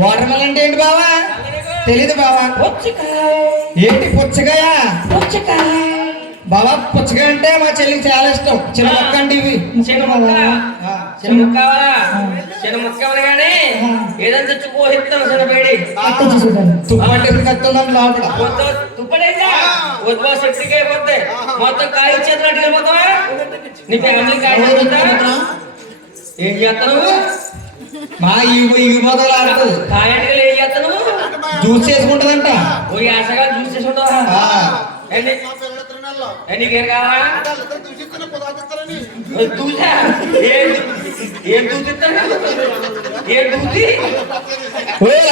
Water melon అంటే ఏంటి బావా? తెలీదు బావా. ఏంటి పుచ్చకాయ? బాబా పుచ్చకాయ అంటే మా చెల్లికి చాలా ఇష్టం. చిన్న మొక్క అంటే ఇవి చిన్న ముక్క కానీ ఏదంతా చుక్కోహిస్తాం చిన్న పేడి తుప్పటి కత్తుందాం లోపల తుప్పడైందా వద్దు సెప్టిక్ అయిపోతే మొత్తం కాయ చేతులు అటు వెళ్ళిపోతావా? నీ ఫ్యామిలీ కాయ ఏం చేస్తాను? మా ఈగిపోతలు ఆడుతుంది. కాయటికలు ఏం చేస్తాను? జ్యూస్ చేసుకుంటదంట. ఓ యాసగా జ్యూస్ చేసుకుంటావా? నీకేం కావాలా? దూసా ఏం దూసిస్తాను? ఏం దూసి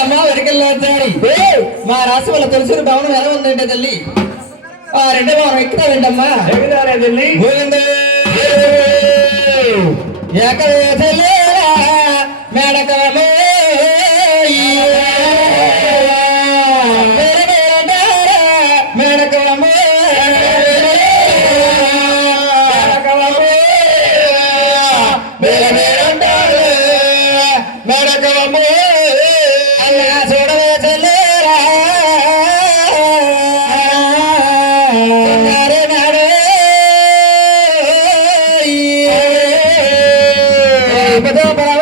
అమ్మా వెనకెళ్ళాడు. మా రాశి వాళ్ళ తులసి భవనం ఎలా ఉందంటే తల్లి రెండో భవనం ఎక్కుతావేంటమ్మా? ఎక్కుతారా తల్లి? మేడకమే మేడకమే మేడకమే అలా చూడవే చెల్లేరా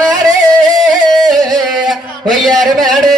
నాడే వయ్యారు మేడే